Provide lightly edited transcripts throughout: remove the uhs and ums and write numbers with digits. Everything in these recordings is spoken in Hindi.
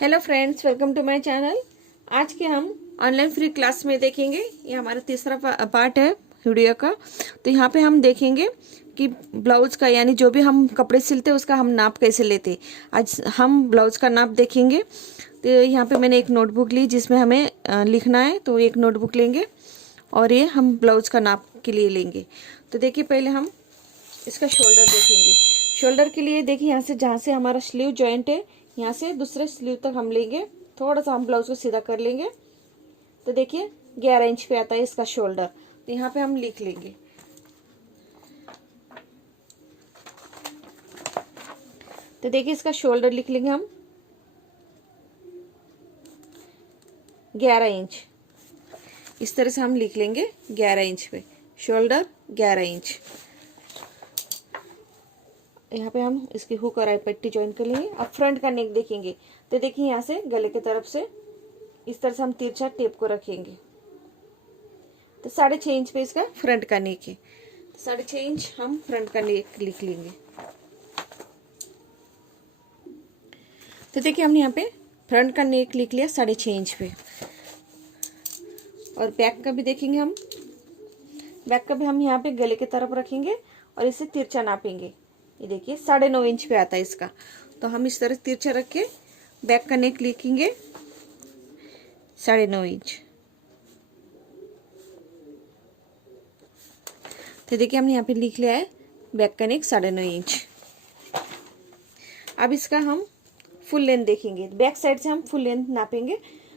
Hello friends, welcome to my channel. आज के हम ऑनलाइन फ्री क्लास में देखेंगे, ये हमारा तीसरा पार्ट है वीडियो का। तो यहाँ पे हम देखेंगे कि ब्लाउज का यानी जो भी हम कपड़े सिलते हैं उसका हम नाप कैसे लेते। आज हम ब्लाउज का नाप देखेंगे। तो यहाँ पे मैंने एक नोटबुक ली जिसमें हमें लिखना है, तो एक नोटबुक लेंगे और ये हम ब्लाउज का नाप के लिए लेंगे। तो देखिए, पहले हम इसका शोल्डर देखेंगे। शोल्डर के लिए देखिए, यहाँ से जहाँ से हमारा स्लीव जॉइंट है यहाँ से दूसरे स्लीव तक हम लेंगे, थोड़ा सा हम ब्लाउज को सीधा कर लेंगे। तो देखिए 11 इंच पे आता है इसका शोल्डर। तो यहाँ पे हम लिख लेंगे। तो देखिए इसका शोल्डर लिख लेंगे हम 11 इंच। इस तरह से हम लिख लेंगे 11 इंच पे शोल्डर 11 इंच। यहाँ पे हम इसकी हुक और आई पट्टी ज्वाइन कर लेंगे। अब फ्रंट का नेक देखेंगे। तो देखिए यहाँ से गले की तरफ से इस तरह से हम तिरछा टेप को रखेंगे। तो 6.5 इंच पे इसका फ्रंट का नेक है। तो 6.5 इंच हम फ्रंट का नेक लिख लेंगे। तो देखिए हमने यहाँ पे फ्रंट का नेक लिख लिया 6.5 इंच पे। और बैक का भी देखेंगे हम। बैक का भी हम यहाँ पे गले की तरफ रखेंगे और इसे तिरछा नापेंगे। ये देखिए 9.5 इंच पे आता है इसका। तो हम इस तरह तिरछा रख के बैक का नेक लिखेंगे 9.5 इंच। तो देखिए हमने यहाँ पे लिख लिया है बैक का नेक 9.5 इंच। अब इसका हम फुल लेंथ देखेंगे। बैक साइड से हम फुल लेंथ नापेंगे।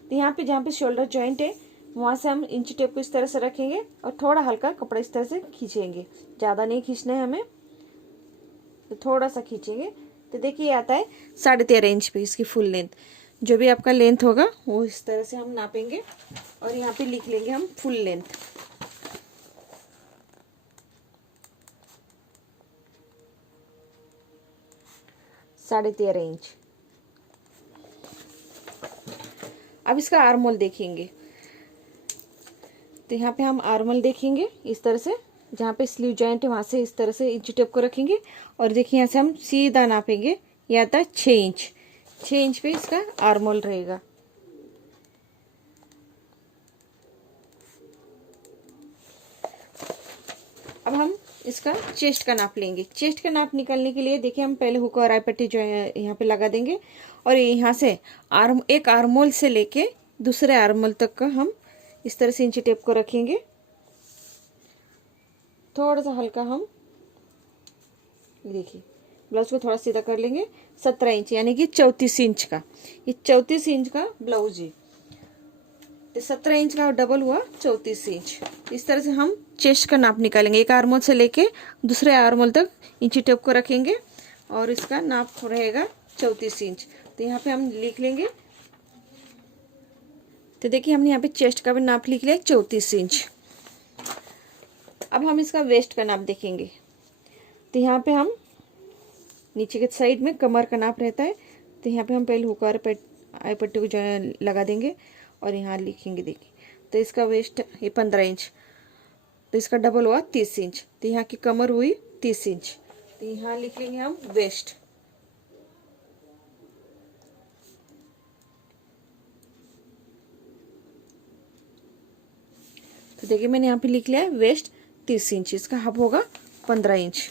तो यहाँ पे जहाँ पे शोल्डर जॉइंट है वहाँ से हम इंच टेप को इस तरह से रखेंगे और थोड़ा हल्का कपड़ा इस तरह से खींचेंगे। ज़्यादा नहीं खींचना है हमें, तो थोड़ा सा खींचेंगे। तो देखिए आता है 13.5 इंच पे इसकी फुल लेंथ। जो भी आपका लेंथ होगा वो इस तरह से हम नापेंगे और यहाँ पे लिख लेंगे हम फुल लेंथ। साढ़े 13 इंच। अब इसका आर्मोल देखेंगे। तो यहाँ पे हम आर्मोल देखेंगे इस तरह से, जहाँ पे स्लीव जॉइंट है वहाँ से इस तरह से इंच टेप को रखेंगे और देखिए यहाँ से हम सीधा नापेंगे। ये आता है 6 इंच। 6 इंच पे इसका आर्मोल रहेगा। अब हम इसका चेस्ट का नाप लेंगे। चेस्ट का नाप निकालने के लिए देखिए हम पहले हुक और आई पट्टी जो है यहाँ पे लगा देंगे और यहाँ से एक आर्मोल से लेके दूसरे आर्मोल तक का हम इस तरह से इंची टेप को रखेंगे। थोड़ा सा हल्का हम देखिए ब्लाउज को थोड़ा सीधा कर लेंगे। 17 इंच यानी कि 34 इंच का, ये 34 इंच का ब्लाउज है। तो 17 इंच का डबल हुआ 34 इंच। इस तरह से हम चेस्ट का नाप निकालेंगे। एक आर्मोल से लेके दूसरे आर्मोल तक इंची टेप को रखेंगे और इसका नाप रहेगा 34 इंच। तो यहाँ पे हम लिख लेंगे। तो देखिए हमने यहाँ पे चेस्ट का भी नाप लिख लिया 34 इंच। अब हम इसका वेस्ट का नाप देखेंगे। तो यहाँ पे हम नीचे के साइड में कमर का नाप रहता है। तो यहाँ पे हम पहले हुक और आई पट्टी को जो लगा देंगे और यहाँ लिखेंगे। देखिए तो इसका वेस्ट ये 15 इंच, तो इसका डबल हुआ 30 इंच। तो यहाँ की कमर हुई 30 इंच। तो यहाँ लिख लेंगे हम वेस्ट। तो देखिए मैंने यहाँ पे लिख लिया है वेस्ट 30 इंच, इसका हब होगा 15 इंच।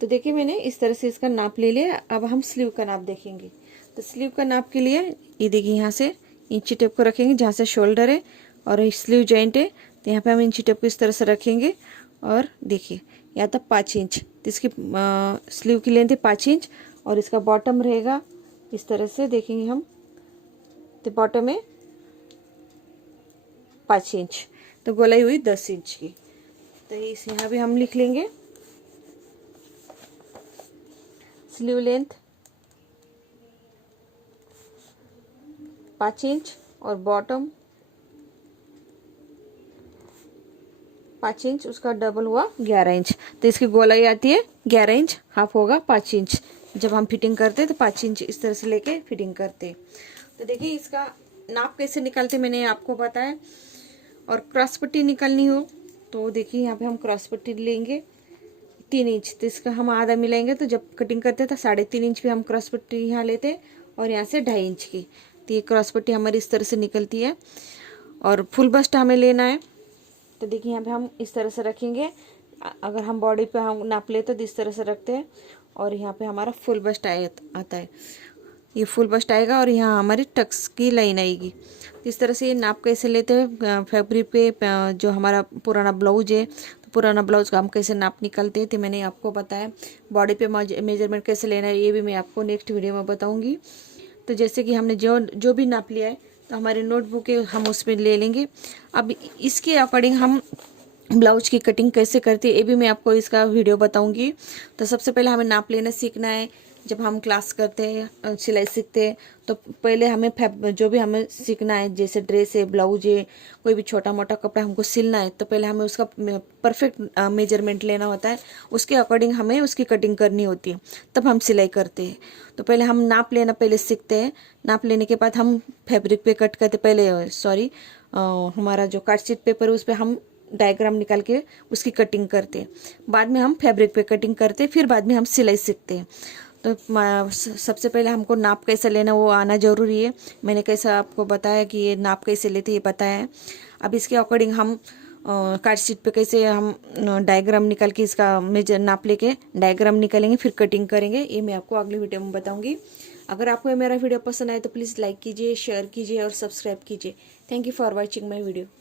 तो देखिए मैंने इस तरह से इसका नाप ले लिया। अब हम स्लीव का नाप देखेंगे। तो स्लीव का नाप के लिए ये देखिए यहाँ से इंची टेप को रखेंगे जहाँ से शोल्डर है और स्लीव जॉइंट है। तो यहाँ पे हम इंची टेप को इस तरह से रखेंगे और देखिए यहाँ तक 5 इंच। तो इसकी स्लीव की लेंथ है 5 इंच और इसका बॉटम रहेगा इस तरह से देखेंगे हम। तो बॉटम है 5 इंच, तो गोलाई हुई 10 इंच की। तो इस यहाँ भी हम लिख लेंगे स्लीव लेंथ 5 इंच और बॉटम 5 इंच, उसका डबल हुआ 11 इंच। तो इसकी गोलाई आती है 11 इंच, हाफ होगा 5 इंच। जब हम फिटिंग करते तो 5 इंच इस तरह से लेके फिटिंग करते। तो देखिए इसका नाप कैसे निकालते मैंने आपको बताया। और क्रॉस पट्टी निकालनी हो तो देखिए यहाँ पे हम क्रॉस पट्टी लेंगे 3 इंच, तो इसका हम आधा मिलाएंगे। तो जब कटिंग करते तो 3.5 इंच पे हम क्रॉस पट्टी यहाँ लेते और यहाँ से 2.5 इंच की। तो ये क्रॉस पट्टी हमारी इस तरह से निकलती है। और फुल बस्ट हमें लेना है। तो देखिए यहाँ पे हम इस तरह से रखेंगे। अगर हम बॉडी पे हम नाप लेते तो इस तरह से रखते हैं और यहाँ पे हमारा फुल बस्ट आता है। ये फुल बस्ट आएगा और यहाँ हमारी टक्स की लाइन आएगी। तो इस तरह से ये नाप कैसे लेते हैं फैब्रिक पे, जो हमारा पुराना ब्लाउज है, तो पुराना ब्लाउज का हम कैसे नाप निकालते हैं तो मैंने आपको बताया। बॉडी पे मेजरमेंट कैसे लेना है ये भी मैं आपको नेक्स्ट वीडियो में बताऊँगी। तो जैसे कि हमने जो भी नाप लिया है तो हमारी नोटबुक है हम उसमें ले लेंगे। अब इसके अकॉर्डिंग हम ब्लाउज की कटिंग कैसे करते हैं ये भी मैं आपको इसका वीडियो बताऊंगी। तो सबसे पहले हमें नाप लेना सीखना है। जब हम क्लास करते हैं, सिलाई सीखते हैं, तो पहले हमें जो भी हमें सीखना है, जैसे ड्रेस है, ब्लाउज है, कोई भी छोटा मोटा कपड़ा हमको सिलना है, तो पहले हमें उसका परफेक्ट मेजरमेंट लेना होता है। उसके अकॉर्डिंग हमें उसकी कटिंग करनी होती है, तब हम सिलाई करते हैं। तो पहले हम नाप लेना पहले सीखते हैं। नाप लेने के बाद हम फैब्रिक पे कट करते, पहले हमारा जो कार्ड शीट पेपर है उस पर हम डायग्राम निकाल के उसकी कटिंग करते हैं। बाद में हम फैब्रिक पे कटिंग करते हैं, फिर बाद में हम सिलाई सीखते हैं। तो सबसे पहले हमको नाप कैसे लेना वो आना ज़रूरी है। मैंने कैसा आपको बताया कि ये नाप कैसे लेते ये पता है। अब इसके अकॉर्डिंग हम कार्ड शीट पे कैसे हम डायग्राम निकाल के इसका मेजर नाप लेके डायग्राम निकालेंगे, फिर कटिंग करेंगे, ये मैं आपको अगली वीडियो में बताऊंगी। अगर आपको ये मेरा वीडियो पसंद आए तो प्लीज़ लाइक कीजिए, शेयर कीजिए और सब्सक्राइब कीजिए। Thank you for watching my video.